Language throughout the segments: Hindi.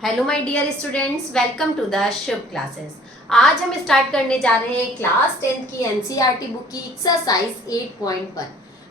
Hello my dear students, welcome to the Shubh classes. आज हम स्टार्ट करने जा रहे हैं क्लास 10 की एनसीईआरटी बुक की एक्सरसाइज 8.1।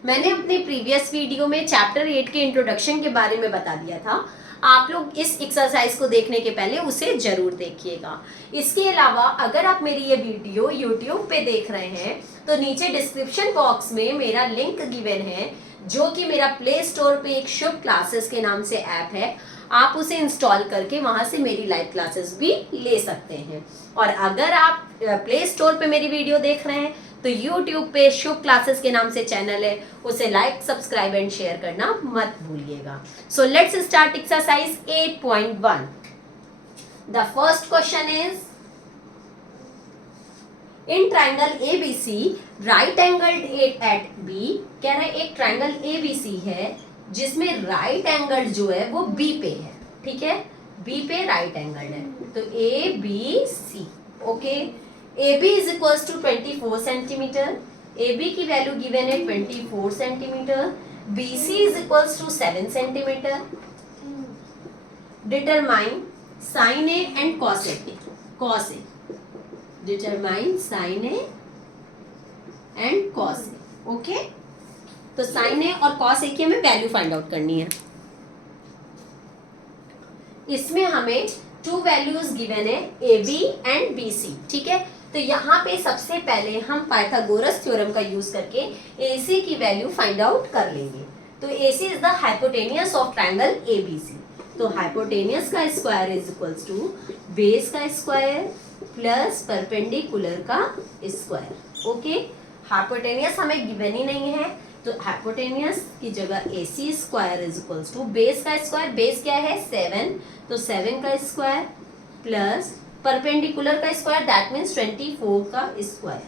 मैंने अपने प्रीवियस वीडियो में चैप्टर 8 के इंट्रोडक्शन के बारे में बता दिया था। आप लोग इस एक्सरसाइज को देखने के पहले उसे जरूर देखिएगा। इसके अलावा अगर आप मेरी ये वीडियो यूट्यूब पे देख रहे हैं तो नीचे डिस्क्रिप्शन बॉक्स में मेरा लिंक गिवन है, जो कि मेरा प्ले स्टोर पे एक शुभ क्लासेस के नाम से ऐप है। आप उसे इंस्टॉल करके वहां से मेरी लाइव क्लासेस भी ले सकते हैं। और अगर आप प्ले स्टोर पे मेरी वीडियो देख रहे हैं तो यूट्यूब पे शुभ क्लासेस के नाम से चैनल है, उसे लाइक, सब्सक्राइब एंड शेयर करना मत भूलिएगा। So let's start exercise 8.1। The first question is in triangle ABC right angled at B. कह रहे एक ट्राइंगल ABC है जिसमें राइट एंगल जो है वो B पे है, ठीक है, B पे राइट एंगल है। तो ABC, okay. AB is equals to 24 centimetre. AB की वैल्यू गिवन है 24 centimetre. BC is equals to 7 centimetre. Determine sine A and cos A। Determine sine A and cos A, okay. तो साइन A और कॉस A की हमें वैल्यू फाइंड आउट करनी है। इसमें हमें टू वैल्यूज गिवन है AB एंड BC, ठीक है। तो यहाँ पे सबसे पहले हम पाइथागोरस थ्योरम का यूज करके AC की वैल्यू फाइंड आउट कर लेंगे। तो AC is the hypotenuse of triangle ABC। तो हाइपोटेनियस का square is equals to base का स्क्वायर प्लस परपेंडिकुलर का स्क्वायर, ओके। हाइपोटेनियस हमें गिवन ही नहीं है, तो हाइपोटेनियस की जगह AC square is equals to base का स्क्वायर, बेस क्या है 7, तो 7 का स्क्वायर प्लस परपेंडिकुलर का स्क्वायर, दैट मीन्स 24 का square.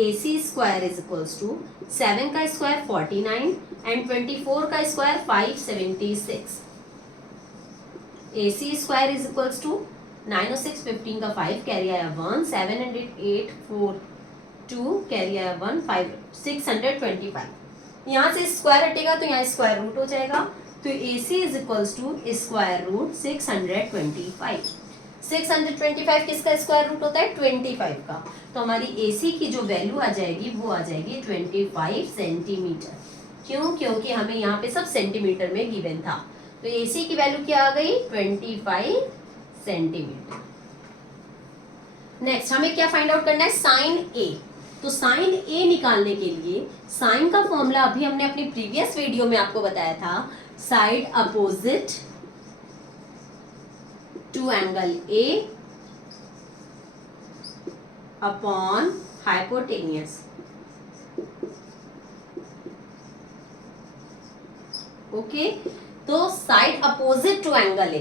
AC square is equals to 7 का स्क्वायर 49 एंड 24 का square 576। AC square is equals to 9 और 6 15 का 5 कैरी आया 1, 7 and 8 4 2 कैरी आया 1 5 625। यहाँ से स्क्वायर हटेगा तो यहाँ स्क्वायर रूट हो जाएगा। तो AC is equals to square root 625। 625 किसका स्क्वायर रूट होता है 25 का। तो हमारी AC की जो वैल्यू आ जाएगी वो आ जाएगी 25 सेंटीमीटर। क्यों? क्योंकि हमें यहाँ पे सब सेंटीमीटर में गिवन था। तो AC की वैल्यू क्या आ गई 25 सेंटीमीटर। नेक्स्ट हमें क्या फाइंड आउट करना है साइन A। तो साइन A निकालने के लिए साइन का फॉर्मूला अभी हमने अपनी प्रीवियस वीडियो में आपको बताया था, side opposite to angle A upon hypotenuse, okay. तो side opposite to angle A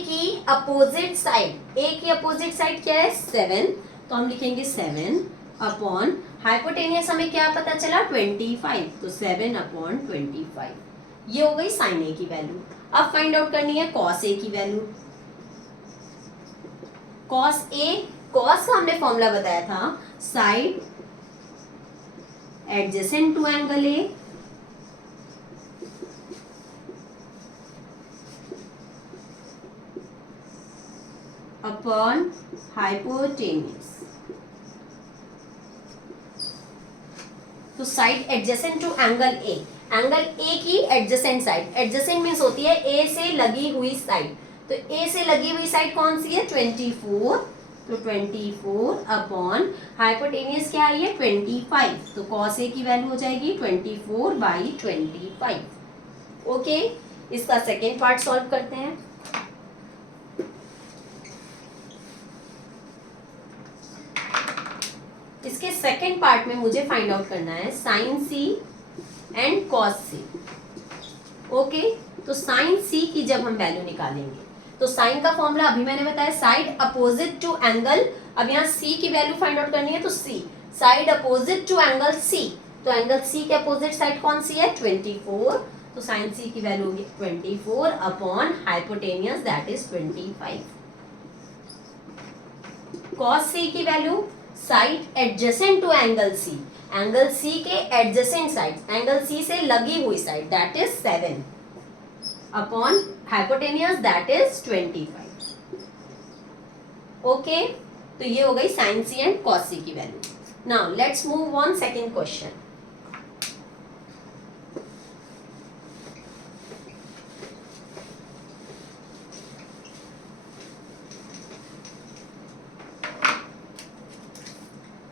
की अपोजिट साइड, A की अपोजिट साइड क्या है 7, तो हम लिखेंगे 7 अपॉन हाइपोटेनियस हमें क्या पता चला 25, तो 7 अपॉन 25। ये हो गई साइन A की वैल्यू। अब फाइंड आउट करनी है कॉस A की वैल्यू। कॉस A, कॉस का हमने फॉर्मूला बताया था side adjacent to angle A upon hypotenuse. तो side adjacent to angle A, angle A की एडजेसेंट साइड, एडजेसेंट मींस होती है A से लगी हुई साइड। तो A से लगी हुई साइड कौन सी है 24, तो 24 अपॉन हाइपोटेनियस क्या आई है 25। तो कॉस A की वैल्यू हो जाएगी 24/25, ओके। इसका सेकेंड पार्ट सॉल्व करते हैं। इसके सेकेंड पार्ट में मुझे फाइंड आउट करना है sine C and cos C, okay. तो साइन C की जब हम वैल्यू निकालेंगे तो साइन का फॉर्मूला अभी मैंने बताया साइड अपोजिट टू एंगल। अब यहाँ C की वैल्यू फाइंड आउट करनी है, तो C side opposite to angle C, तो एंगल C के अपोजिट साइड कौन सी है 24, तो साइन C की वैल्यू होगी 24 upon hypotenuse that is 25। Cos C की value side adjacent to angle C, angle C के एडजेसेंट साइड, एंगल C से लगी हुई side that is 7 upon hypotenuse that is 25। Okay, तो ये हो गई sine C and cos C की value. Now let's move on second question.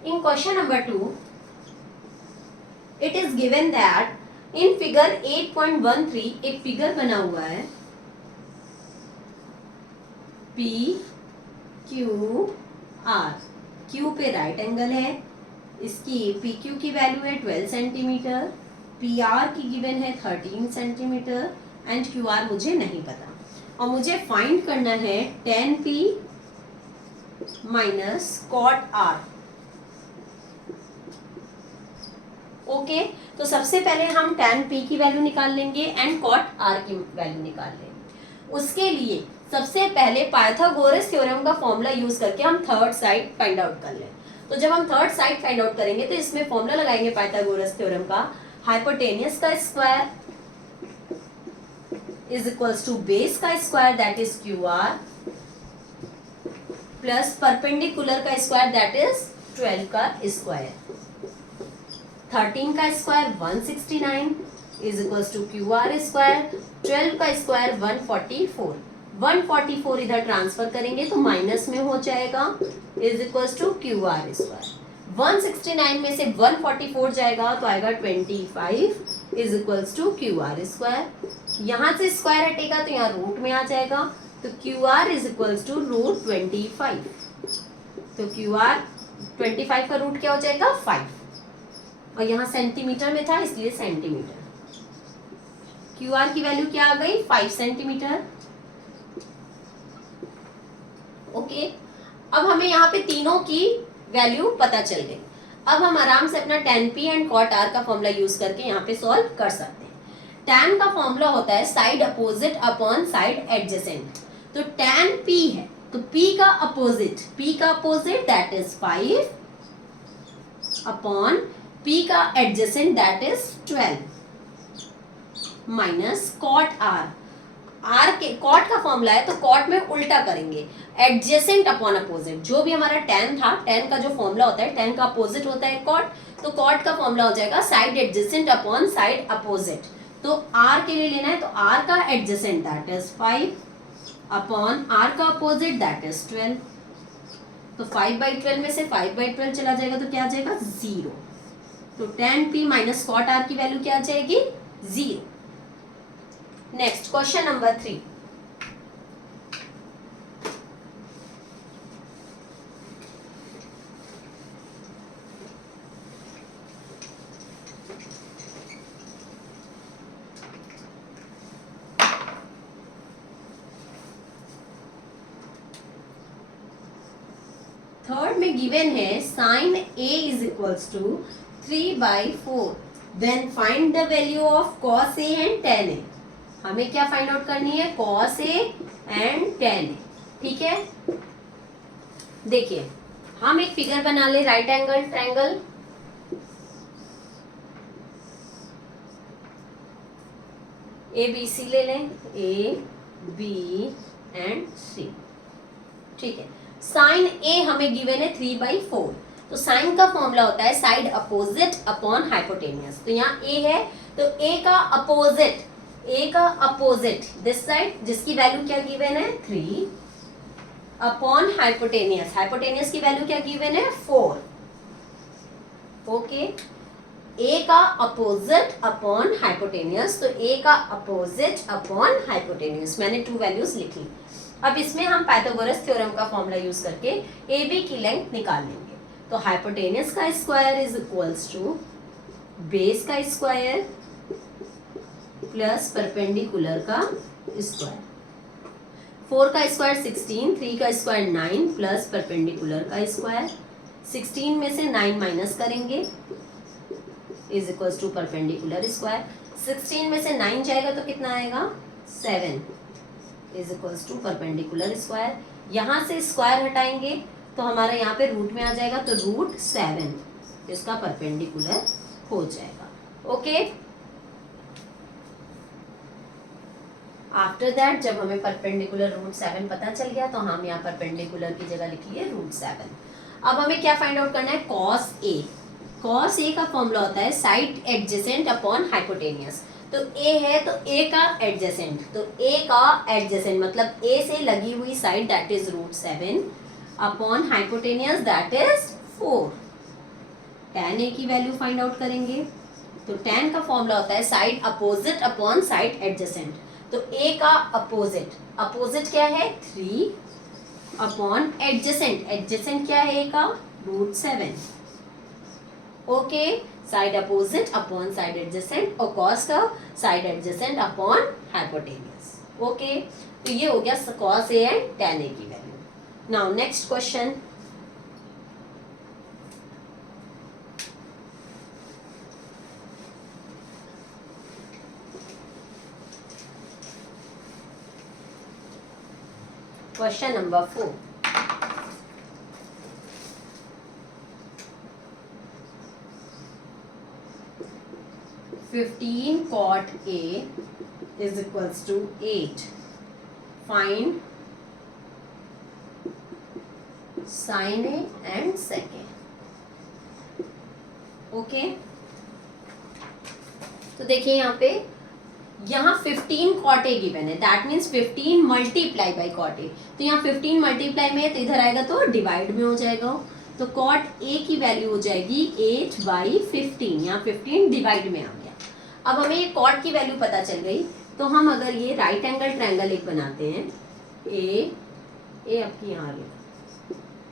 In question number 2, it is given that in figure 8.13 एक फिगर बना हुआ है P Q R, Q पे राइट एंगल है, इसकी PQ की वैल्यू है 12 सेंटीमीटर, PR की गिवन है 13 सेंटीमीटर एंड QR मुझे नहीं पता, और मुझे फाइंड करना है tan P minus cot R। Okay, तो सबसे पहले हम tan P की वैल्यू निकाल लेंगे एंड cot R की वैल्यू निकाल लेंगे। उसके लिए सबसे पहले पाइथागोरस थ्योरम का फॉर्मूला यूज करके हम थर्ड साइड फाइंड आउट कर लें। तो जब हम थर्ड साइड फाइंड आउट करेंगे तो इसमें फॉर्मूला लगाएंगे पाइथागोरस थ्योरम का, हाइपोटेनियस का square is equals to base का square that is QR plus perpendicular का स्क्वायर दैट इज 12 का स्क्वायर, 13 का square 169 is equals to QR square, 12 का स्क्वायर 144, 144 इधर ट्रांसफर करेंगे तो माइनस में हो जाएगा is equals to QR square, 169 में से 144 जाएगा तो आएगा 25 is equals to QR square, यहाँ से स्क्वायर हटेगा तो यहाँ रूट में आ जाएगा, तो QR is equals to root 25, तो QR 25 का रूट क्या हो जाएगा 5, और यहाँ सेंटीमीटर में था इसलिए सेंटीमीटर, QR की वैल्यू क्या आ गई 5 सेंटीमीटर। ओके, अब हमें यहाँ पे तीनों की वैल्यू पता चल गई। अब हम आराम से अपना tan P and cot R का फॉर्मूला यूज करके यहाँ पे सॉल्व कर सकते हैं। tan का फॉर्मूला होता है side opposite upon side adjacent, तो tan P है तो P का opposite that is 5 upon P का adjacent that is 12 minus cot R, R के cot का फॉर्मूला है तो cot में उल्टा करेंगे, एडजेसेंट अपॉन अपोजिट, जो भी हमारा tan था, tan का जो फॉर्मूला होता है tan का अपोजिट होता है cot, तो cot का फॉर्मूला हो जाएगा side adjacent upon side opposite, तो R के लिए लेना है तो R का adjacent that is 5 upon R का अपोजिट दैट इज 12, तो 5/12 में से 5/12 चला जाएगा तो क्या आ जाएगा 0, तो tan P minus cot R की वैल्यू क्या आ जाएगी 0। नेक्स्ट क्वेश्चन नंबर 3, थर्ड में गिवन है sine A is equals to 3/4, then find the value of cos A and tan A। हमें क्या फाइंड आउट करनी है cos A and tan A, ठीक है। देखिए हम एक फिगर बना ले, राइट एंगल ट्रायंगल, ABC ले लें, A B एंड C, ठीक है। साइन A हमें गिवन है 3/4, तो साइन का फॉर्मूला होता है साइड अपोजिट अपॉन हाइपोटेनियस, तो यहाँ A है तो A का अपोजिट दिस साइड, जिसकी वैल्यू क्या गिवन है 3 अपॉन हाइपोटेनियस की वैल्यू क्या गिवन है 4। ओके, A का अपोजिट अपॉन हाइपोटेनियस, तो A का अपोजिट अपॉन हाइपोटेनियस, मैंने 2 वैल्यूज लिख ली। अब इसमें हम पाइथागोरस थ्योरम का फॉर्मूला यूज करके AB की लेंथ निकाल लेंगे, तो हाइपोटेनियस का square is equals to base का स्क्वायर प्लस परपेंडिकुलर का स्क्वायर, 4 का स्क्वायर 16, 3 का स्क्वायर 9 प्लस परपेंडिकुलर का स्क्वायर, 16 में से 9 माइनस करेंगे is equals to perpendicular square, 16 में से 9 जाएगा तो कितना आएगा 7 is equals to perpendicular square, यहाँ से स्क्वायर हटाएंगे तो हमारा यहाँ पे रूट में आ जाएगा, तो रूट 7 इसका परपेंडिकुलर हो जाएगा। ओके, आफ्टर दैट जब हमें परपेंडिकुलर रूट 7 पता चल गया तो हम यहाँ परपेंडिकुलर की जगह लिख लिए रूट 7। अब हमें क्या फाइंड आउट करना है, कॉस ए। कॉस ए का फॉर्मूला होता है साइड एडजेसेंट अपॉन हाइपोटेनियस। तो ए है तो ए का एडजेसेंट, तो ए का एडजेसेंट मतलब ए से लगी हुई side that is root 7 upon hypotenuse that is 4। tan A की वैल्यू फाइंड आउट करेंगे तो tan का फॉर्मूला होता है side opposite upon side adjacent. तो ए का अपोजिट, अपोजिट क्या है 3 अपॉन एडजेसेंट, एडजेसेंट क्या है ए का root 7। Okay, side opposite upon side adjacent और कॉस का side adjacent upon hypotenuse. Okay, तो ये हो गया cos A and tan A की value. Now next question, question number 4। Fifteen cot A is equals to 8. Find sin A and sec A. Okay, तो देखिए यहाँ 15 कॉट ए गिवन है, that means 15 multiply by cot A. तो यहाँ 15 मल्टीप्लाई में है तो इधर आएगा तो डिवाइड में हो जाएगा, तो कॉट ए की वैल्यू हो जाएगी 8/15। यहाँ 15 डिवाइड में आ गया। अब हमें ये कॉट की वैल्यू पता चल गई तो हम अगर ये राइट एंगल ट्रायंगल एक बनाते हैं, ए आपकी यहाँ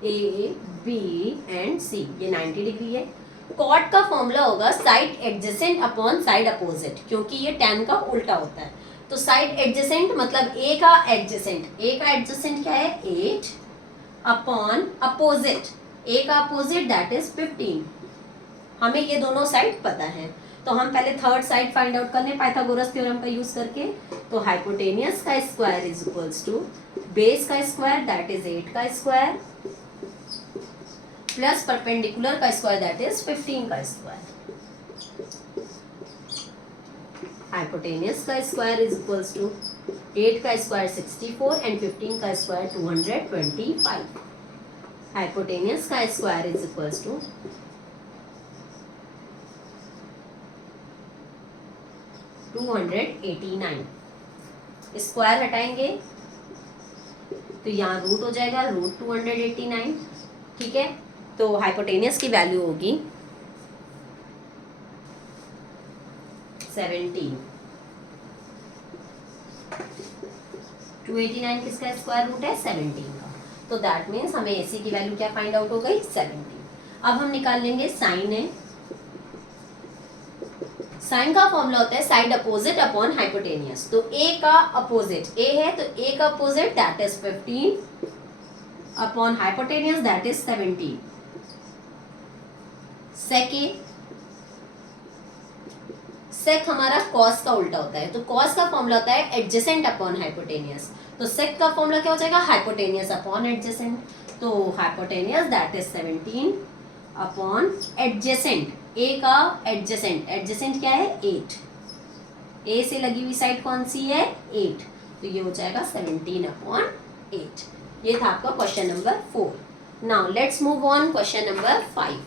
ए बी एंड सी, ये 90 डिग्री है। कॉट का फॉर्मूला होगा side adjacent upon side opposite, क्योंकि ये tan का उल्टा होता है। तो साइड एडजेसेंट मतलब ए का एडजेसेंट, ए का एडजेसेंट क्या है 8 अपॉन अपोजिट, ए का अपोजिट दैट इज 15। हमें ये दोनों साइड पता है तो हम पहले थर्ड साइड फाइंड आउट कर लें पाइथागोरस थ्योरम का यूज करके। तो हाइपोटेनियस का square is equals to base का स्क्वायर दैट इज 8 का स्क्वायर प्लस परपेंडिकुलर का स्क्वायर दैट इज 15 का स्क्वायर। हाइपोटेनियस का स्क्वायर इज इक्वल्स टू 8 का स्क्वायर 64 एंड 15 का स्क्वायर 225। हाइपोटेनियस का square is equals to 289। Square हटाएंगे तो यहाँ रूट हो जाएगा रूट 289। ठीक है, तो हाइपोटेनियस की वैल्यू होगी 17। 289 किसका स्क्वायर रूट है 17 का, तो दैट मीन्स हमें AC की वैल्यू क्या फाइंड आउट हो गई 17। अब हम निकाल लेंगे साइन है। साइन का फॉर्मूला होता है साइड अपोजिट अपॉन हाइपोटेनियस। तो ए का अपोजिट, ए है तो ए का opposite that is 15 upon hypotenuse that is 17। सेक हमारा कॉस का उल्टा होता है, तो कॉस का फॉर्मूला होता है एडजेसेंट अपॉन हाइपोटेनियस। तो सेक का फॉर्मूला क्या हो जाएगा हाइपोटेनियस अपॉन एडजेसेंट। तो hypotenuse that is 17 upon adjacent, A का एडजेसेंट, एडजेसेंट क्या है 8, ए से लगी हुई साइड कौन सी है 8, तो ये हो जाएगा 17 अपॉन 8। ये था आपका question number 4। Now let's move on question number 5।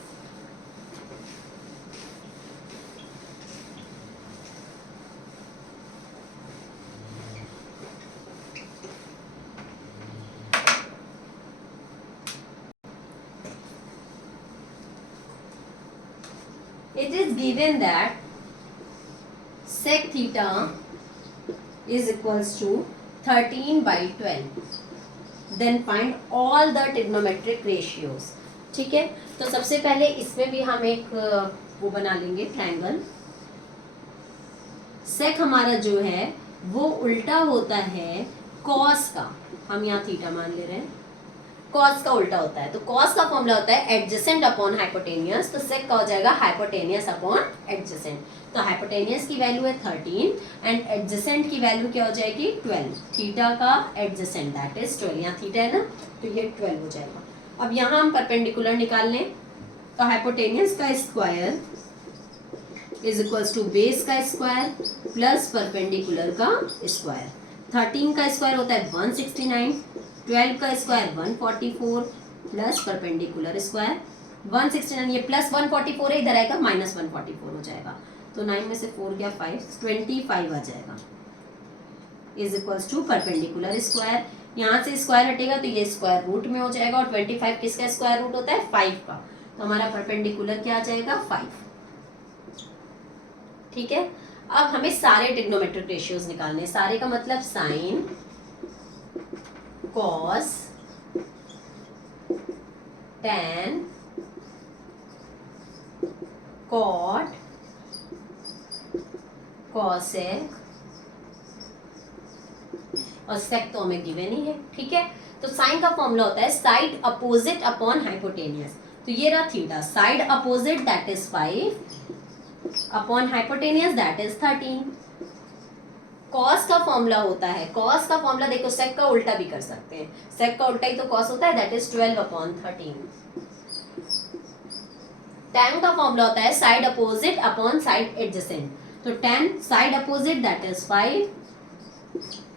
It is given that sec theta is equals to 13/12. Then find all the trigonometric ratios. ठीक है, तो सबसे पहले इसमें भी हम एक वो बना लेंगे ट्रायंगल। सेक हमारा जो है वो उल्टा होता है कॉस का, हम यहाँ थीटा मान ले रहे हैं, कॉस का उल्टा होता है। तो कॉस का फॉर्मूला होता है एडजेसेंट अपॉन हाइपोटेनियस, तो सेक का हो जाएगा हाइपोटेनियस अपॉन एडजेसेंट। तो हाइपोटेनियस की वैल्यू है 13 एंड एडजेसेंट की वैल्यू क्या हो जाएगी 12। थीटा का एडजेसेंट दैट इज 12, यहाँ थीटा है ना तो ये 12 हो जाएगा। अब यहाँ हम परपेंडिकुलर निकाल लें तो हाइपोटेनियस का square is equals to base का स्क्वायर प्लस परपेंडिकुलर का स्क्वायर। 13 का स्क्वायर होता है 169, 12 का स्क्वायर 144 प्लस परपेंडिकुलर स्क्वायर 169, ये प्लस 144 है, इधर आएगा माइनस 144 हो जाएगा, तो 9 में से 4 गया 5, 25 आ जाएगा is equals to perpendicular square. यहाँ से स्क्वायर हटेगा तो ये स्क्वायर रूट में हो जाएगा, और 25 किसका स्क्वायर रूट होता है 5 का, तो हमारा परपेंडिकुलर क्या आ जाएगा 5। ठीक है, अब हमें सारे ट्रिग्नोमेट्रिक रेशियोज निकालने, सारे का मतलब sine, cos, tan, cot, cosec और सेक तो हमें गिवन ही है। ठीक है, तो साइन का फॉर्मूला होता है साइड अपोजिट अपॉन हाइपोटेनियस, तो ये रहा theta, side opposite that is 5 upon hypotenuse that is 13। Cos का फॉर्मूला होता है, कॉस का फॉर्मूला देखो सेक का उल्टा भी कर सकते हैं, सेक का उल्टा ही तो कॉस होता है दैट इज 12 अपॉन 13। tan का फॉर्मूला होता है side opposite upon side adjacent, तो tan side opposite that is 5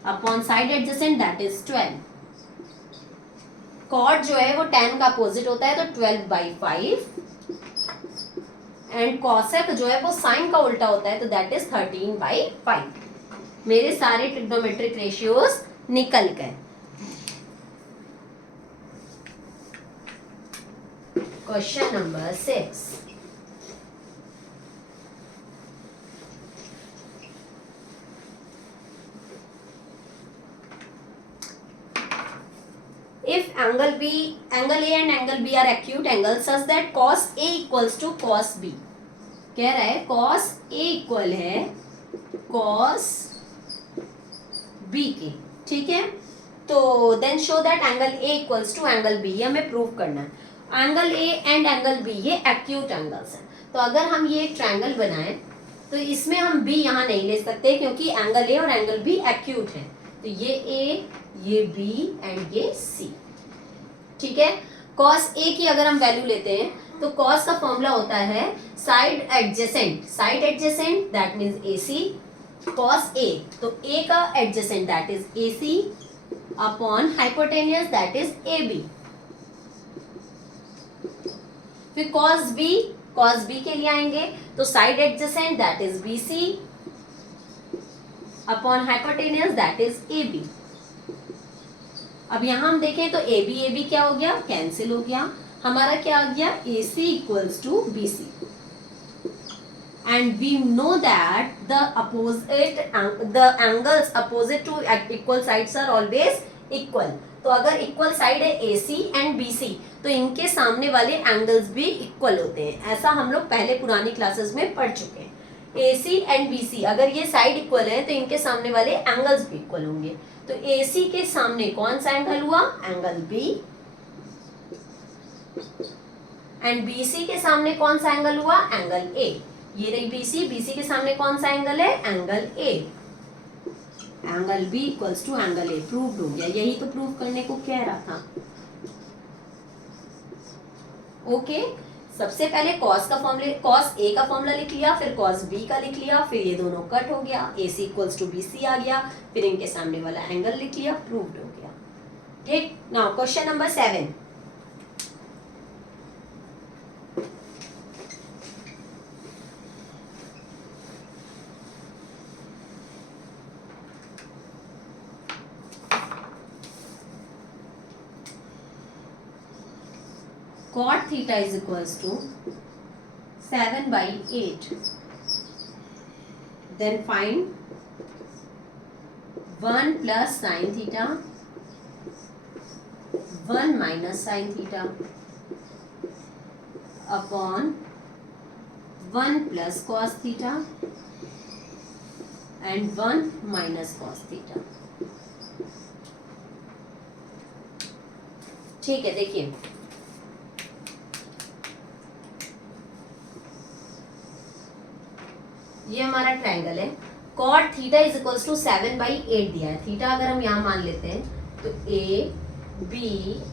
upon side adjacent that is 12। Cot जो है वो tan का अपोजिट होता है, तो 12/5, एंड कॉसेक जो है वो साइन का उल्टा होता है, तो दैट इज 13/5। मेरे सारे ट्रिग्नोमेट्रिक रेशियोज निकल गए। Question number 6, if angle A and angle B are acute angles such that cos A equals to cos B, कह रहा है cos A इक्वल है cos B के, ठीक है, तो then show that angle A equals to angle B, ये हमें प्रूव करना है। Angle A and angle B ये एक्यूट एंगल्स हैं, तो अगर हम ये एक ट्रायंगल बनाएं तो इसमें हम B यहाँ नहीं ले सकते क्योंकि एंगल A और एंगल B एक्यूट है, तो ये A, ये B एंड ये C। ठीक है, cos A की अगर हम वैल्यू लेते हैं तो cos का फॉर्मूला होता है side adjacent that means AC cos A, तो A का adjacent that is AC upon hypotenuse that is AB। फिर cos B के लिए आएंगे तो side adjacent that is BC upon hypotenuse that is AB। अब यहां हम देखें तो AB क्या हो गया, कैंसिल हो गया, हमारा क्या आ गया AC equals to BC, and we know that the angles opposite to equal sides are always equal, तो अगर इक्वल साइड है AC एंड BC तो इनके सामने वाले एंगल्स भी इक्वल होते हैं, ऐसा हम लोग पहले पुरानी क्लासेस में पढ़ चुके हैं। AC एंड BC अगर ये साइड इक्वल है तो इनके सामने वाले एंगल्स भी इक्वल होंगे, तो AC के सामने कौन सा एंगल हुआ, एंगल B, एंड BC के सामने कौन सा एंगल हुआ, एंगल A। ये रही BC के सामने कौन सा एंगल है, angle A, angle B equals to angle A, proved हो गया, यही तो प्रूव करने को कह रहा था। ओके, सबसे पहले cos A का फॉर्मूला लिख लिया, फिर cos B का लिख लिया, फिर ये दोनों कट हो गया, AC इक्वल्स टू BC आ गया, फिर इनके सामने वाला एंगल लिख लिया, प्रूव्ड हो गया। ठीक, now question number 7, cot theta is equals to 7/8, then find 1 plus sin theta, 1 minus sin theta upon 1 plus cos theta and 1 minus cos theta। ठीक है, देखिए ये हमारा ट्रायंगल है, cot theta is equals to 7/8 दिया है, थीटा अगर हम यहाँ मान लेते हैं तो A, B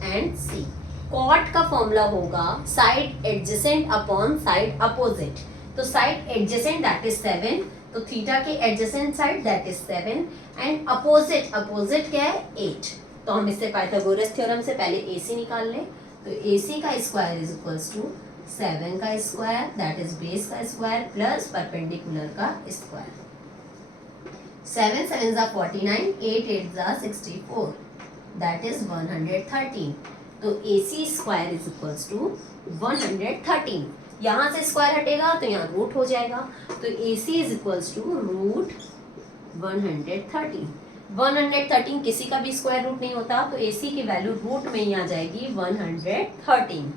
and C। cot का फॉर्मूला होगा side adjacent upon side opposite, तो साइड एडजेसेंट दैट इज 7, तो थीटा के adjacent side that is 7, and opposite, opposite क्या है 8। तो हम इससे पाइथागोरस थ्योरम से पहले AC निकाल लें। तो AC का स्क्वायर इज इक्वल्स टू 7 का स्क्वायर दैट इज बेस का स्क्वायर प्लस परपेंडिकुलर का स्क्वायर। 7 7 जा 49, 8 8 जा 64 दैट इज 113। तो AC square is equals to 113। यहाँ से स्क्वायर हटेगा तो यहाँ रूट हो जाएगा। तो AC is equals to root 113। 113 किसी का भी स्क्वायर रूट नहीं होता, तो AC की वैल्यू रूट में ही आ जाएगी 113।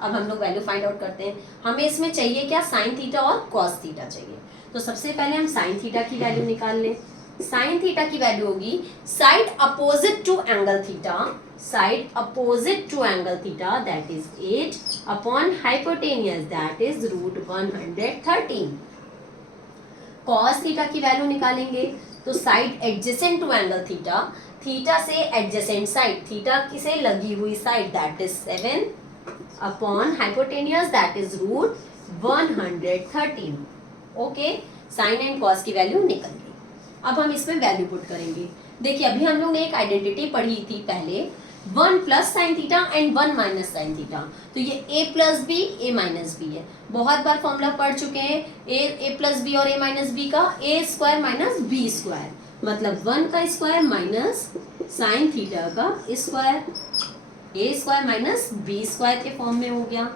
अब हम लोग वैल्यू फाइंड आउट करते हैं। हमें इसमें चाहिए क्या, साइन थीटा और कॉस थीटा चाहिए। तो सबसे पहले हम साइन थीटा की वैल्यू निकाल लें। साइन थीटा की वैल्यू होगी side opposite to angle theta, side opposite to angle theta that is 8 upon hypotenuse that is root 113। Cos theta की वैल्यू निकालेंगे तो side adjacent to angle theta, theta से एडजेसेंट साइड, थीटा से लगी हुई side that is 7 upon hypotenuse that is root 113। Okay, sine and cos की वैल्यू निकल गई। अब हम इसमें वैल्यू पुट करेंगे। देखिए अभी हम लोग ने एक आइडेंटिटी पढ़ी थी पहले, 1 plus sine theta and 1 minus sine theta. तो ये a plus B a minus B है। बहुत बार फॉर्मूला पढ़ चुके हैं a प्लस बी और a माइनस बी का, a square minus B square, मतलब 1 का स्क्वायर माइनस साइन थीटा का square, a square minus B square के फॉर्म में हो गया।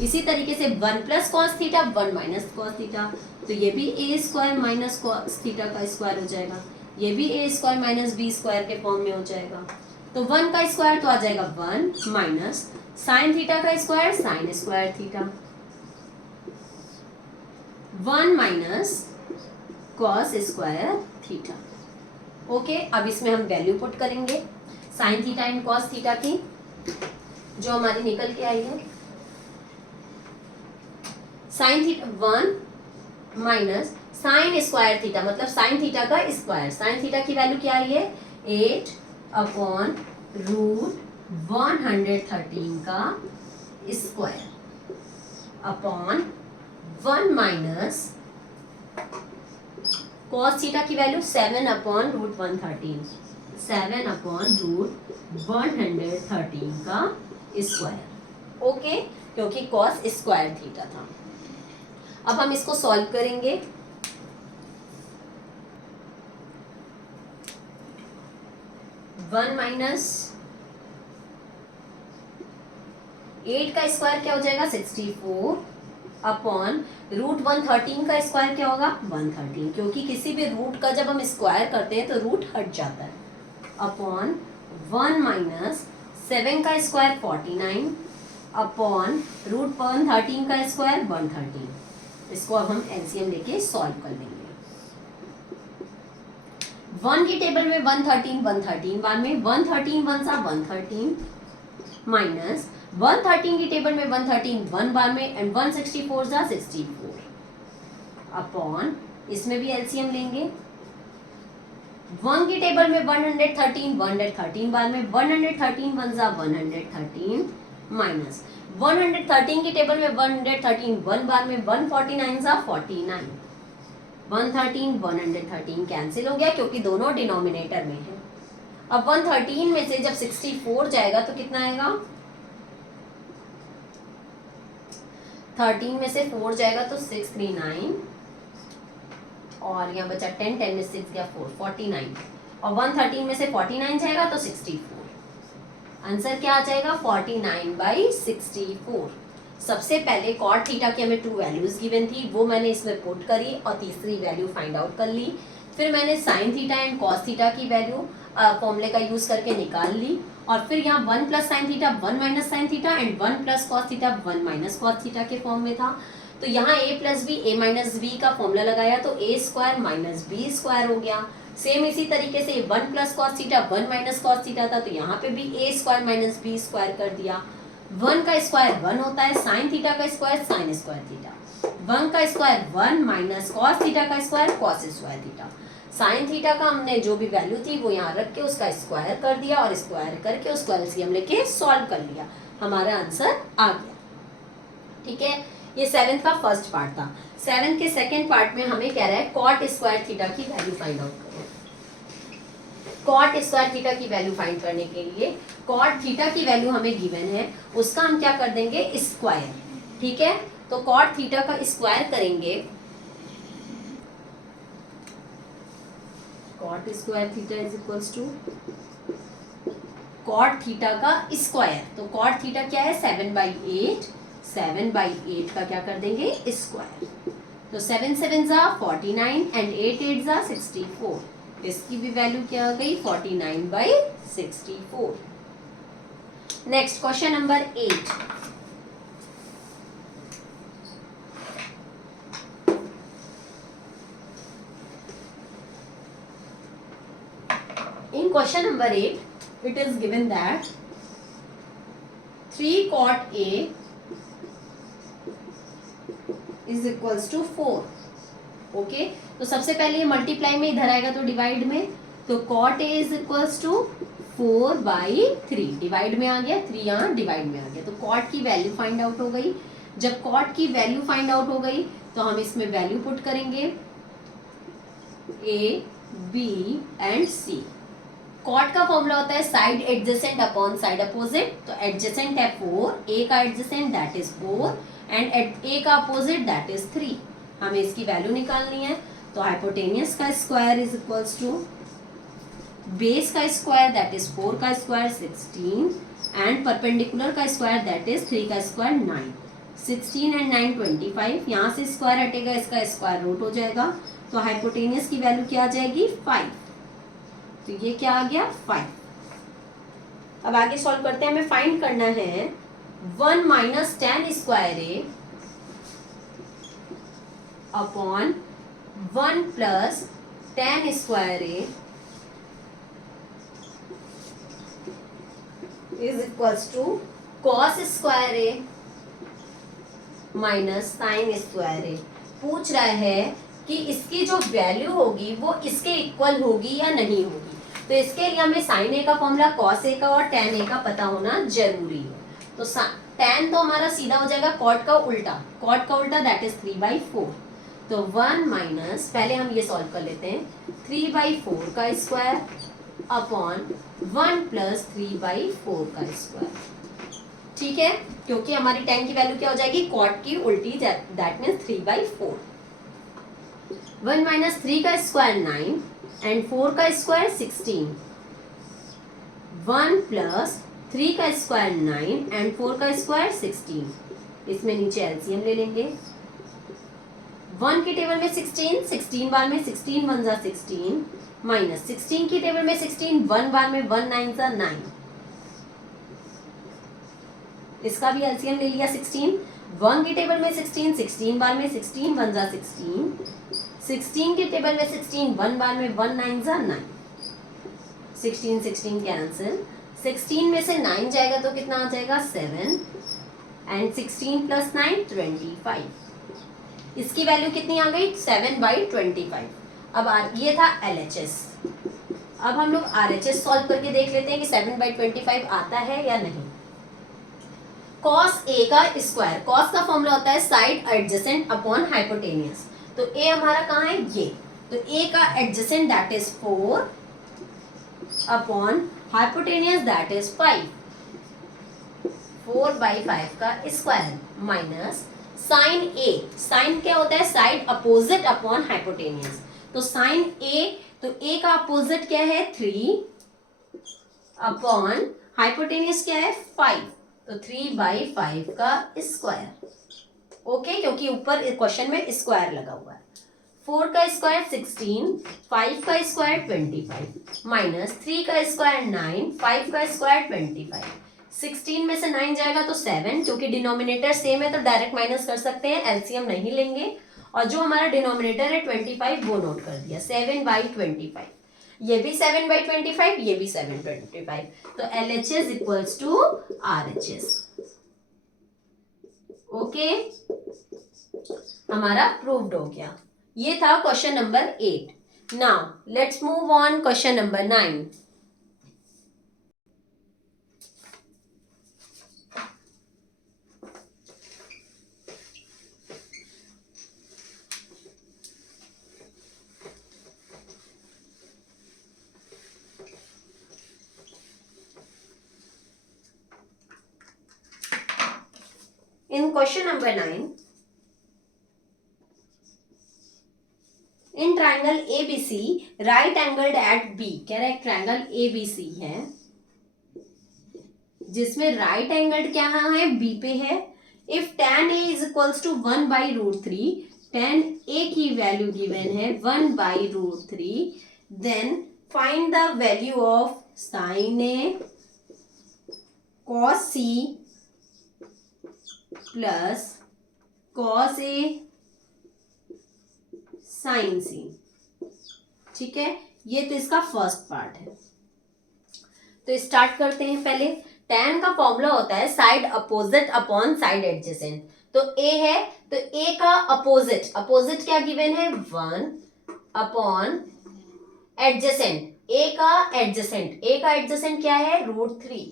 इसी तरीके से 1 plus cos theta 1 minus cos theta, तो ये भी a square minus cos theta का स्क्वायर हो जाएगा, ये भी a square minus B square के फॉर्म में हो जाएगा। तो 1 का स्क्वायर तो आ जाएगा 1 माइनस साइन थीटा का square sine square theta, 1 minus cos square theta. Okay, अब इसमें हम वैल्यू पुट करेंगे sign theta and cos theta की, जो हमारी निकल के आई है। Sign theta 1 minus sine square theta, मतलब साइन थीटा का स्क्वायर, साइन थीटा की वैल्यू क्या आई है 8 अपॉन रूट 113 का square upon 1 minus cos theta की value 7 upon root 113, 7 upon root 113 का स्क्वायर। ओके, क्योंकि कॉस स्क्वायर थीटा था। अब हम इसको सॉल्व करेंगे। वन माइनस 8 का स्क्वायर क्या हो जाएगा 64 अपॉन रूट 113 का स्क्वायर क्या होगा 113, क्योंकि किसी भी रूट का जब हम स्क्वायर करते हैं तो रूट हट जाता है, अपॉन 1 माइनस 7 का स्क्वायर 49 अपॉन रूट 113 का स्क्वायर 113। इसको अब हम एलसीएम लेके सॉल्व कर लेंगे। 1 की टेबल में 113 बार में 113 1 सा 113 माइनस 113 की टेबल में 113 1 बार में एंड 164 जा 64 अपॉन, इसमें भी एलसीएम लेंगे। 1 की टेबल में 113 बार में 113 1 जा 113 माइनस 113 की टेबल में 113 1 बार में 149 जा 49, 113 113 कैंसिल हो गया क्योंकि दोनों डिनोमिनेटर में है। अब 113 में से जब 64 जाएगा तो कितना आएगा, 13 में से 4 जाएगा तो 6 3 9 और यहाँ बचा 10 10 में 6 गया 4 49 और 113 में से 49 जाएगा तो 64। आंसर क्या आ जाएगा 49/64। सबसे पहले कॉट थीटा की हमें 2 वैल्यूज गिवन थी, वो मैंने इसमें पुट करी और तीसरी वैल्यू फाइंड आउट कर ली। फिर मैंने sign theta and cos theta की वैल्यू फॉर्मूले का यूज करके निकाल ली और फिर यहाँ 1 plus sine theta 1 minus sine theta and 1 plus cos theta 1 minus cos theta के फॉर्म में था। तो यहाँ a plus B a minus B का फॉर्मूला लगाया तो a square minus B square हो गया। सेम इसी तरीके से 1 plus cos theta 1 minus cos theta था तो यहाँ पे भी a square minus B square कर दिया। 1 का स्क्वायर 1 होता है, साइन थीटा का स्क्वायर साइन स्क्वायर थीटा, 1 का स्क्वायर 1 माइनस कॉस थीटा का square cos square theta. Sign theta का हमने जो भी वैल्यू थी वो यहाँ रख के उसका स्क्वायर कर दिया और स्क्वायर करके उसको एलसीएम लेके सॉल्व कर लिया, हमारा आंसर आ गया। ठीक है, ये 7th का फर्स्ट पार्ट था। 7th के सेकंड पार्ट में हमें कह रहा है कॉट स्क्वायर थीटा की वैल्यू फाइंड आउट करो। कॉट स्क्वायर थीटा की वैल्यू फाइंड करने के लिए कॉट थीटा की वैल्यू हमें गिवन है, उसका हम क्या कर देंगे स्क्वायर, ठीक है। तो कॉट थीटा का स्क्वायर करेंगे, cot square theta is equals to cot theta का स्क्वायर। तो कॉट थीटा क्या है 7/8, 7/8 का क्या कर देंगे स्क्वायर। तो 7 7 जा 49 एंड 8 8 जा 64, इसकी भी वैल्यू क्या आ गई 49/64। Next question number 8। In question number 8, it is given that 3 cot A is equals to 4. Okay, तो सबसे पहले ये मल्टीप्लाई में इधर आएगा तो डिवाइड में, तो cot A is equals to 4/3, divide में आ गया, 3 यहाँ डिवाइड में आ गया, तो cot की वैल्यू फाइंड आउट हो गई। जब cot की वैल्यू फाइंड आउट हो गई तो हम इसमें वैल्यू पुट करेंगे A, B and C। Cot का फॉर्मूला होता है side adjacent upon side opposite, तो एडजेसेंट है 4, ए का adjacent that is 4 and A का अपोजिट दैट इज 3। हमें इसकी वैल्यू निकालनी है, तो हाइपोटेनियस का square is equals to base का स्क्वायर दैट इज 4 का स्क्वायर 16 एंड परपेंडिकुलर का स्क्वायर दैट इज 3 का स्क्वायर 9। 16 एंड 9 25, यहाँ से स्क्वायर हटेगा, इसका स्क्वायर रूट हो जाएगा, तो हाइपोटेनियस की वैल्यू क्या आ जाएगी 5। तो ये क्या आ गया 5। अब आगे सॉल्व करते हैं, हमें फाइंड करना है 1 minus 10 square A upon 1 plus 10 square A is equals to cos square A minus sine square A. पूछ रहा है कि इसकी जो वैल्यू होगी वो इसके इक्वल होगी या नहीं होगी, तो इसके लिए हमें साइन ए का फॉर्मूला कॉस ए का और टेन ए का पता होना जरूरी है। तो टेन तो हमारा सीधा हो जाएगा कॉट का उल्टा दैट इज 3/4। तो 1 माइनस, पहले हम ये सॉल्व कर लेते हैं, 3/4 का स्क्वायर अपॉन 1 प्लस 3/4 का स्क्वायर, ठीक है, क्योंकि हमारी टेन की वैल्यू क्या हो जाएगी कॉट की उल्टी, दैट मीन्स 3/4। 1 माइनस 3 का स्क्वायर 9 एंड 4 का स्क्वायर 16, 1 प्लस 3 का स्क्वायर 9 एंड 4 का स्क्वायर 16। इसमें नीचे एलसीएम ले लेंगे, 1 की टेबल में 16, 16 बार में 16 1 जा 16 माइनस 16 की टेबल में 16, 1 बार में 1 9 जा 9, इसका भी एलसीएम ले लिया 16, 1 की टेबल में 16, 16 बार में 16 1 जा 16, 16 की टेबल में 16, 1 बार में 1 9 जा 9, 16 16 कैंसिल, 16 में से 9 जाएगा तो कितना आ जाएगा 7 एंड 16 प्लस 9 25। इसकी वैल्यू कितनी आ गई 7/25। अब ये था LHS। अब हम लोग RHS सॉल्व करके देख लेते हैं कि 7/25 आता है या नहीं। cos A का स्क्वायर, cos का फॉर्मूला होता है साइड एडजेसेंट अपॉन हाइपोटेनियस, तो A हमारा कहाँ है ये, तो A का adjacent that is 4 upon hypotenuse that is 5, 4/5 का square minus sine A, sine क्या होता है साइड अपोजिट अपॉन हाइपोटेनियस, तो साइन A, तो A का अपोजिट क्या है 3 अपॉन हाइपोटेनियस क्या है 5, तो 3/5 का स्क्वायर, ओके, क्योंकि ऊपर क्वेश्चन में स्क्वायर लगा हुआ है। 4 का स्क्वायर 16, 5 का स्क्वायर 25 माइनस 3 का स्क्वायर 9, 5 का स्क्वायर 25, 16 में से 9 जाएगा तो 7, क्योंकि डिनोमिनेटर सेम है तो डायरेक्ट माइनस कर सकते हैं, एलसीएम नहीं लेंगे, और जो हमारा डिनोमिनेटर है 25 वो नोट कर दिया, 7/25, ये भी 7/25, ये भी 7/25, तो LHS equals to RHS, okay, हमारा प्रूव्ड हो गया। ये था question number 8। Now let's move on question number 9। In question number 9, in triangle ABC right angled at B, कह रहा है ट्राइंगल एबीसी है जिसमें राइट एंगल्ड क्या है, बी पे है। If tan a is equals to 1/√3, tan a की वैल्यू गिवन है 1/√3, then find the value of sin a cos c प्लस cos a sin c। ठीक है, ये तो इसका फर्स्ट पार्ट है। तो स्टार्ट करते हैं। पहले tan का फॉर्मूला होता है side opposite upon side adjacent. तो a है तो a का अपोजिट, अपोजिट क्या गिवन है 1 अपॉन एडजेसेंट, a का एडजेसेंट, a का एडजेसेंट क्या है √3।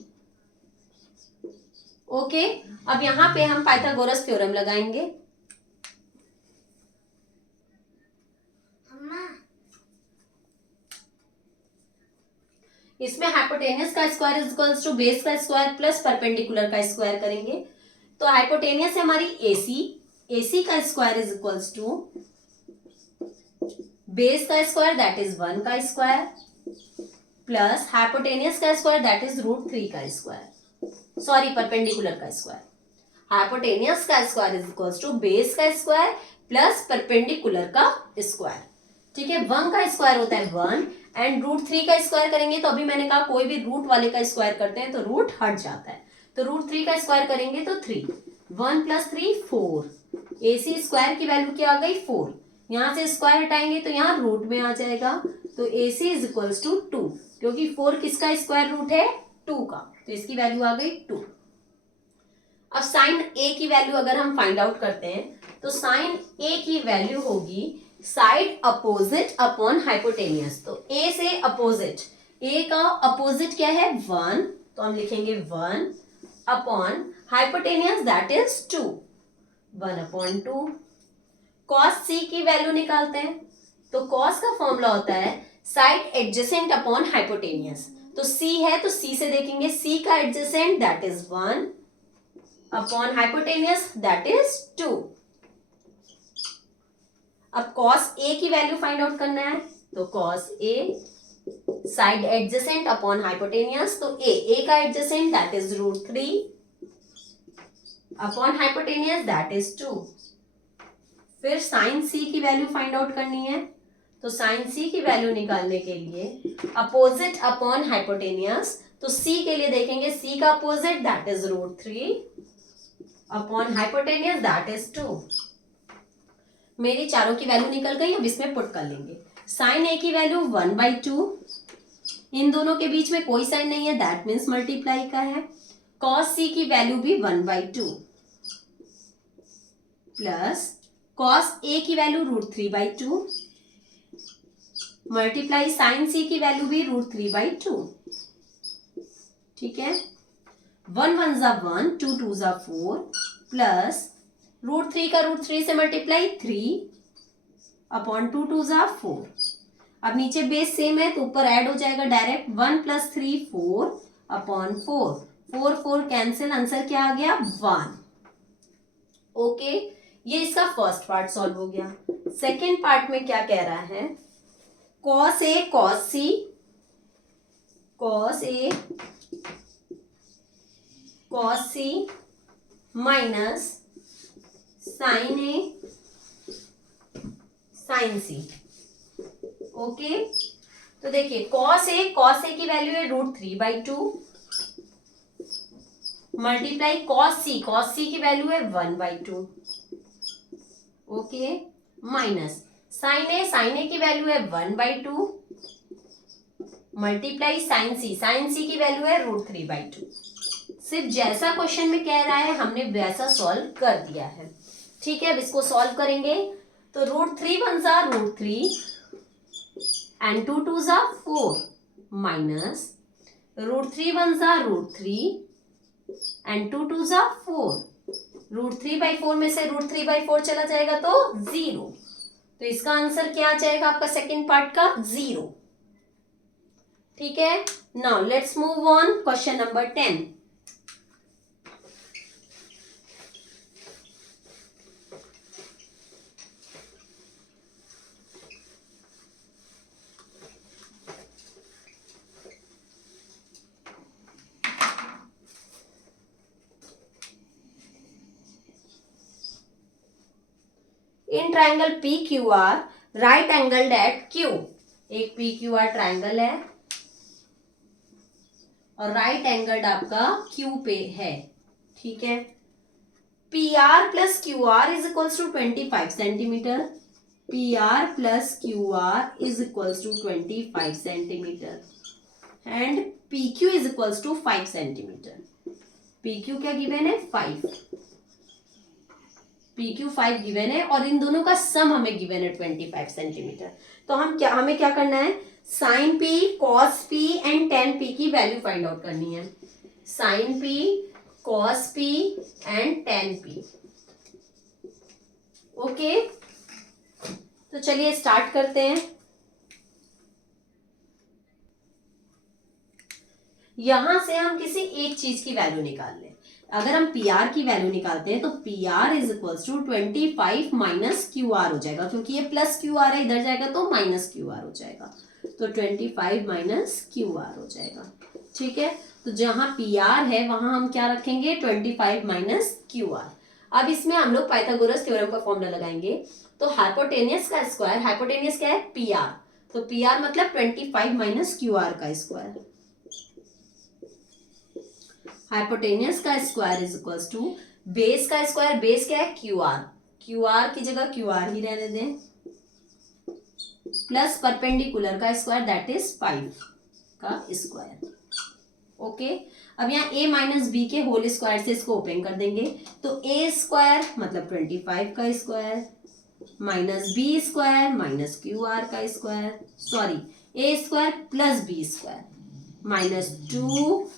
ओके, अब यहां पे हम पाइथागोरस थ्योरम लगाएंगे। इसमें हाइपोटेनियस का square is equals to base का स्क्वायर प्लस परपेंडिकुलर का स्क्वायर करेंगे। तो हाइपोटेनियस है हमारी एसी, एसी का square is equals to base का स्क्वायर दैट इज 1 का स्क्वायर प्लस हाइपोटेनियस का स्क्वायर दैट इज √3 का स्क्वायर, सॉरी परपेंडिकुलर का स्क्वायर। हाइपोटेनियस का square is equals to base का स्क्वायर प्लस परपेंडिकुलर का स्क्वायर। ठीक है, 1 का स्क्वायर होता है 1 एंड √3 का स्क्वायर करेंगे तो अभी मैंने कहा कोई भी रूट वाले का स्क्वायर करते हैं तो रूट हट जाता है। तो √3 का स्क्वायर करेंगे तो 3, 1 + 3 4, AC स्क्वायर की वैल्यू क्या आ गई 4, यहां से स्क्वायर हटाएंगे तो यहाँ रूट में आ जाएगा। तो AC इज इक्वल्स टू 2, क्योंकि 4 किसका स्क्वायर रूट है 2 का, तो इसकी वैल्यू आ गई 2। अब साइन A की वैल्यू अगर हम फाइंड आउट करते हैं तो साइन A की वैल्यू होगी साइड अपोजिट अपॉन हाइपोटेनियस। तो A से अपोजिट, A का अपोजिट क्या है 1, तो हम लिखेंगे 1 upon hypotenuse that is 2, 1/2। cos C की वैल्यू निकालते हैं तो cos का फॉर्मूला होता है साइड एडजेसेंट अपॉन हाइपोटेनियस। तो C है तो C से देखेंगे, C का adjacent that is 1 upon hypotenuse that is 2। अब cos A की वैल्यू फाइंड आउट करना है तो cos A side adjacent upon hypotenuse, तो A का adjacent that is √3 upon hypotenuse that is 2। फिर sin C की वैल्यू फाइंड आउट करनी है तो sin C की वैल्यू निकालने के लिए अपोजिट अपॉन हाइपोटेनियस, तो C के लिए देखेंगे C का opposite that is √3 upon hypotenuse that is 2। मेरी चारों की वैल्यू निकल गई, अब इसमें पुट कर लेंगे। साइन A की वैल्यू 1/2, इन दोनों के बीच में कोई साइन नहीं है दैट मीन्स मल्टीप्लाई का है। cos C की वैल्यू भी 1/2 प्लस cos A की वैल्यू √3/2 मल्टीप्लाई साइन C की वैल्यू भी √3/2। ठीक है, 1 1 ज़ा 1, 2 2 ज़ा 4 प्लस √3 का √3 से मल्टीप्लाई 3 अपॉन 2 2 ज़ा 4। अब नीचे बेस सेम है तो ऊपर ऐड हो जाएगा डायरेक्ट, 1 + 3 4 अपॉन 4, 4 4 कैंसिल, आंसर क्या आ गया 1। ओके, ये इसका फर्स्ट पार्ट सॉल्व हो गया। सेकेंड पार्ट में क्या कह रहा है, cos A cos C, cos A cos C minus sin A sin C। Okay, तो देखिए cos A की वैल्यू है √3/2 मल्टीप्लाई cos C की वैल्यू है 1/2। ओके, माइनस sin A की वैल्यू है 1/2 मल्टीप्लाई sin C की वैल्यू है √3/2। सिर्फ जैसा क्वेश्चन में कह रहा है हमने वैसा सॉल्व कर दिया है। ठीक है, अब इसको सॉल्व करेंगे तो √3 1 ज़ा √3 एंड 2 2 ज़ा 4 माइनस √3 1 ज़ा √3 एंड 2 2 ज़ा 4, √3/4 में से √3/4 चला जाएगा तो 0। तो इसका आंसर क्या आ जाएगा आपका सेकेंड पार्ट का 0। ठीक है, now let's move on question number 10। Triangle P Q R right angled eight Q, एक पी क्यू आर ट्राइंगल है और राइट एंगल्ड आपका क्यू पे है, ठीक है। P R plus Q R is equals to 25 centimetre, P R plus Q R is equals to 25 centimetre and P Q is equals to 5 centimetre. P Q क्या गिवन है 5, पी क्यू 5 गिवन है और इन दोनों का सम हमें गिवन है 25 सेंटीमीटर। तो हमें क्या करना है, sine P, cos P and tan P की वैल्यू फाइंड आउट करनी है। Sine P, cos P and tan P. Okay, तो चलिए स्टार्ट करते हैं। यहां से हम किसी एक चीज की वैल्यू निकाल लें। अगर हम पी आर की वैल्यू निकालते हैं तो P R is equals to 25 minus Q R हो जाएगा, क्योंकि ये प्लस क्यू आर है, इधर जाएगा तो माइनस क्यू आर हो जाएगा, तो 25 माइनस क्यू आर हो जाएगा, ठीक है। तो जहां पी आर है वहां हम क्या रखेंगे 25 माइनस क्यू आर। अब इसमें हम लोग पाइथागोरस थ्योरम का फॉर्मूला लगाएंगे। तो हाइपोटेनियस का स्क्वायर, हाइपोटेनियस क्या है पी आर, तो पी आर मतलब 25 माइनस क्यू आर का स्क्वायर। हाइपोटेनियस का square is equals to base का स्क्वायर, बेस क्या है क्यू आर, क्यू आर की जगह क्यू आर ही रहने दें, प्लस परपेंडिकुलर का स्क्वायर दैट इज 5 का स्क्वायर। ओके, अब यहाँ a माइनस बी के होल स्क्वायर से इसको ओपन कर देंगे, तो a स्क्वायर मतलब 25 का square minus B square minus Q R का square, sorry a square plus B square minus 2ab,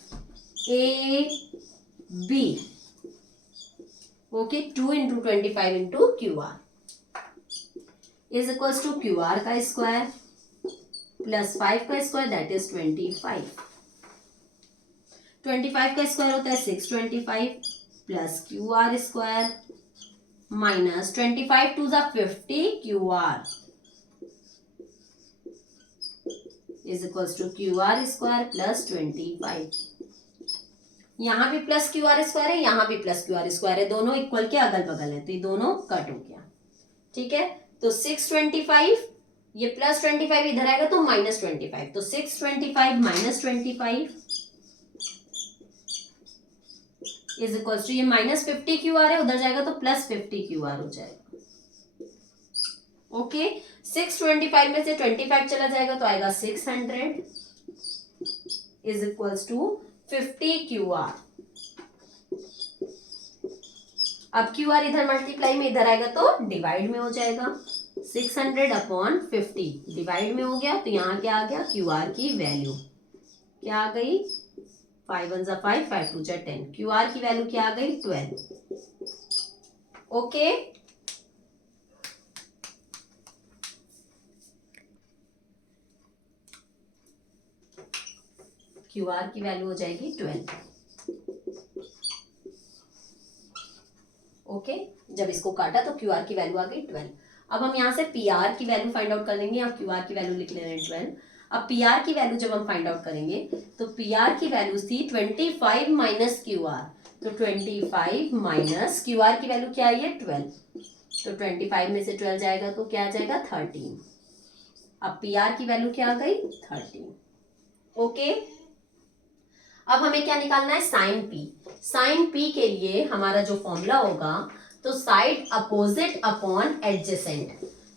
okay, 2 into 25 into Q R is equals to Q R का स्क्वायर प्लस 5 का स्क्वायर दैट इज 25। 25 का स्क्वायर होता है 625 plus Q R square minus 25 two ज़ा 50 Q R is equals to Q R square plus 25। यहाँ भी प्लस क्यू आर स्क्वायर है, यहाँ भी प्लस क्यू आर स्क्वायर है, दोनों इक्वल के अगल बगल है, तो ये दोनों कट हो गया, ठीक है। तो 625, ये प्लस 25 इधर आएगा तो माइनस 25, तो 625 माइनस 25 इज इक्वल्स टू, ये माइनस 50 क्यू आर है, उधर जाएगा तो प्लस 50 क्यू आर हो जाएगा। ओके, 625 में से 25 चला जाएगा तो आएगा 600 is equals to 50 Q R. अब क्यू आर इधर मल्टीप्लाई में इधर आएगा तो डिवाइड में हो जाएगा, 600 अपॉन 50 डिवाइड में हो गया, तो यहाँ क्या आ गया क्यू आर की वैल्यू क्या आ गई 5 1 ज़ा 5 5 2 ज़ा 10, क्यू आर की वैल्यू क्या आ गई 12। ओके, क्यू आर की वैल्यू हो जाएगी 12। ओके, जब इसको काटा तो क्यू आर की वैल्यू आ गई 12। अब हम यहाँ से पी आर की वैल्यू फाइंड आउट कर लेंगे, अब क्यू आर की वैल्यू लिख ले रहे हैं 12। अब पी आर की वैल्यू जब हम फाइंड आउट करेंगे तो पी आर की वैल्यू थी 25 माइनस क्यू आर, तो 25 माइनस क्यू आर की वैल्यू क्या आई है 12, तो 25 में से 12 जाएगा तो क्या आ जाएगा 13। अब पी आर की वैल्यू क्या आ गई 13। ओके, अब हमें क्या निकालना है साइन पी। साइन पी के लिए हमारा जो फॉर्मूला होगा तो साइड अपोजिट अपॉन एडजेसेंट,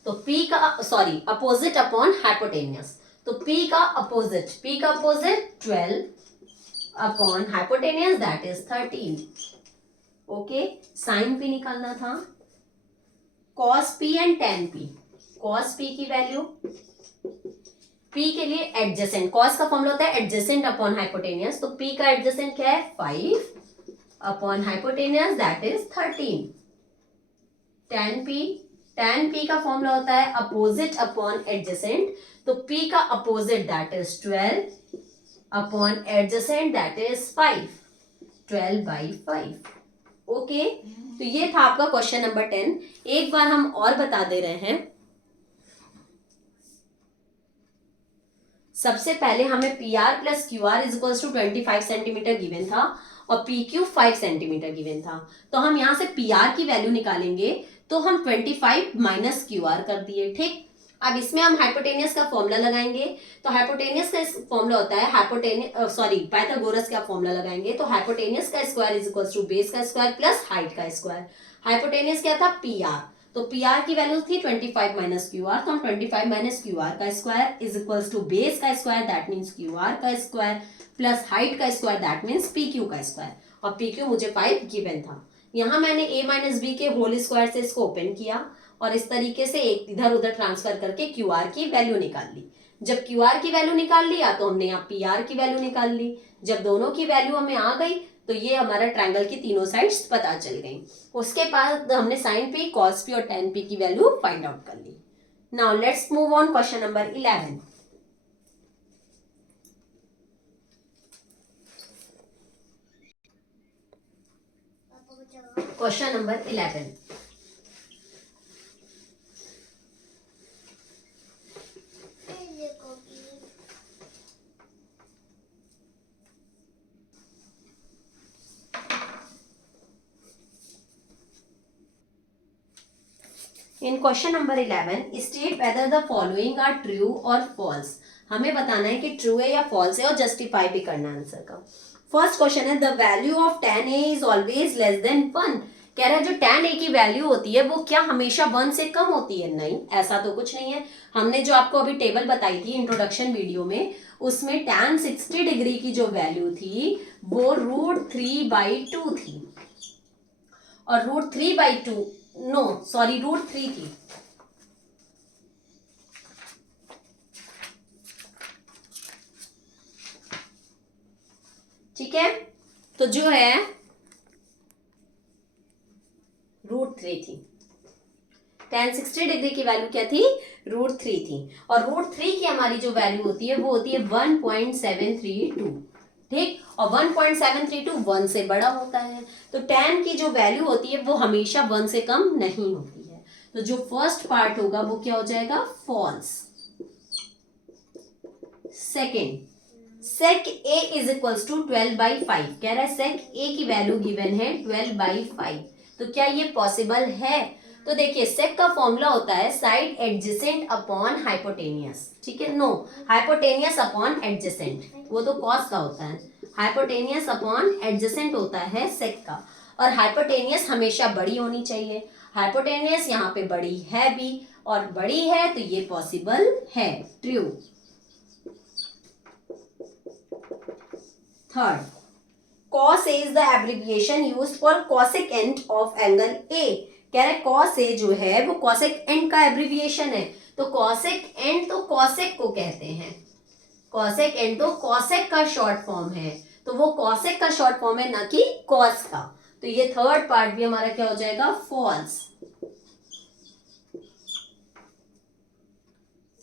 तो पी का सॉरी अपोजिट अपॉन हाइपोटेनियस, तो पी का opposite 12 upon hypotenuse that is 13। Okay, sine P निकालना था, cos P and tan P. Cos P की वैल्यू P के लिए एडजेसेंट, कॉस का फॉर्मूला होता है एडजेसेंट अपॉन हाइपोटेनियस, तो P का एडजेसेंट क्या है 5 upon hypotenuse that is 13। tan P का फॉर्मूला होता है अपोजिट अपॉन एडजेसेंट, तो P का opposite that is 12 upon adjacent that is 5, 12/5। Okay, तो ये था आपका क्वेश्चन नंबर 10। एक बार हम और बता दे रहे हैं, सबसे पहले हमें P R plus Q R is equals to 25 centimetre given था और पी क्यू 5 सेंटीमीटर गिवन था। तो हम यहाँ से पी आर की वैल्यू निकालेंगे, तो हम 25 माइनस क्यू आर कर दिए। ठीक, अब इसमें हम हाइपोटेनियस का फॉर्मूला लगाएंगे। तो हाइपोटेनियस का फॉर्मूला होता है पाइथागोरस का फॉर्मूला लगाएंगे, तो हाइपोटेनियस का square is equal to base का स्क्वायर प्लस हाइट का स्क्वायर। हाइपोटेनियस क्या था? P R. तो पी आर की वैल्यू थी 25 माइनस क्यू आर, तो हम 25 माइनस क्यू आर का square is equal to base का square that means Q R का स्क्वायर प्लस हाइट का square that means P Q का स्क्वायर। और पी क्यू मुझे 5 गिवन था। यहाँ मैंने a माइनस बी के होल स्क्वायर से इसको ओपन किया और इस तरीके से एक इधर उधर ट्रांसफर करके क्यू आर की वैल्यू निकाल ली। जब क्यू आर की वैल्यू निकाल लिया तो हमने यहाँ पी आर की वैल्यू निकाल ली। जब दोनों की वैल्यू हमें आ गई तो ये हमारा ट्रायंगल की तीनों साइड्स पता चल गई। उसके बाद हमने साइन पी, कॉस पी और टेन पी की वैल्यू फाइंड आउट कर ली। Now let's move on question number 11। Question number 11। In question number 11 state whether the following are true और फॉल्स। हमें बताना है कि ट्रू है या फॉल्स है और जस्टिफाई भी करना आंसर का। फर्स्ट क्वेश्चन है the value of tan a is always less than 1। कह रहा है जो tan a की वैल्यू होती है वो क्या हमेशा 1 से कम होती है? नहीं, ऐसा तो कुछ नहीं है। हमने जो आपको अभी टेबल बताई थी इंट्रोडक्शन वीडियो में, उसमें tan 60 डिग्री की जो वैल्यू थी वो √3/2 थी और √3/2 नो सॉरी √3 थी। ठीक है, तो जो है √3 थी। tan 60 डिग्री की वैल्यू क्या थी? √3 थी। और √3 की हमारी जो वैल्यू होती है वो होती है 1.732। ठीक, और 1.732 1 से बड़ा होता है। तो tan की जो वैल्यू होती है वो हमेशा 1 से कम नहीं होती है। तो जो फर्स्ट पार्ट होगा वो क्या हो जाएगा? False. Second, sec a is equals to 12/5। कह रहा है sec a की वैल्यू गिवन है 12/5। तो क्या ये पॉसिबल है? तो देखिए sec का फॉर्मूला होता है साइड एडजेसेंट अपॉन हाइपोटेनियस। ठीक है, नो, हाइपोटेनियस अपॉन एडजेसेंट, वो तो cos का होता है। हाइपोटेनियस अपॉन एडजेसेंट होता है sec का, और हाइपोटेनियस हमेशा बड़ी होनी चाहिए। हाइपोटेनियस यहाँ पे बड़ी है भी, और बड़ी है तो ये पॉसिबल है, true. Third, cos A is the abbreviation used for cosecant of angle A। कह रहे cos A जो है वो cosecant का एब्रिविएशन है। तो cosecant तो cosec को कहते हैं, cosecant तो cosec का शॉर्ट फॉर्म है, तो वो cosec का शॉर्ट फॉर्म है ना कि cos का। तो ये थर्ड पार्ट भी हमारा क्या हो जाएगा? False.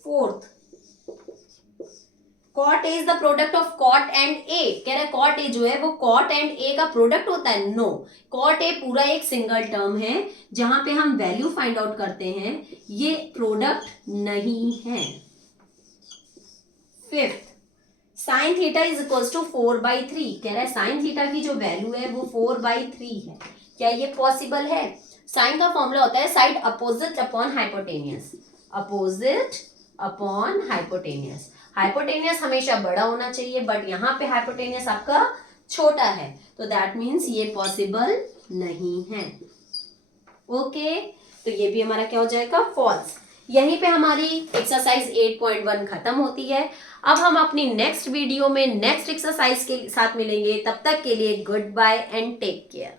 Fourth, cot A is the product of cot and A। कह रहा है cot A जो है वो cot and A का प्रोडक्ट होता है? नो, cot A पूरा एक सिंगल टर्म है जहां पे हम वैल्यू फाइंड आउट करते हैं, ये प्रोडक्ट नहीं है। Fifth, sin theta is equals to 4/3। कह रहा है sin थीटा की जो वैल्यू है वो 4/3 है। क्या ये पॉसिबल है? sin का फॉर्मूला होता है side opposite upon hypotenuse, opposite upon hypotenuse. Hypotenuse हमेशा बड़ा होना चाहिए, बट यहाँ पे हाइपोटेनियस आपका छोटा है, तो दैट मीन्स ये पॉसिबल नहीं है। ओके, तो ये भी हमारा क्या हो जाएगा? फॉल्स। यहीं पे हमारी एक्सरसाइज 8.1 खत्म होती है। अब हम अपनी नेक्स्ट वीडियो में नेक्स्ट एक्सरसाइज के साथ मिलेंगे। तब तक के लिए good bye and take care.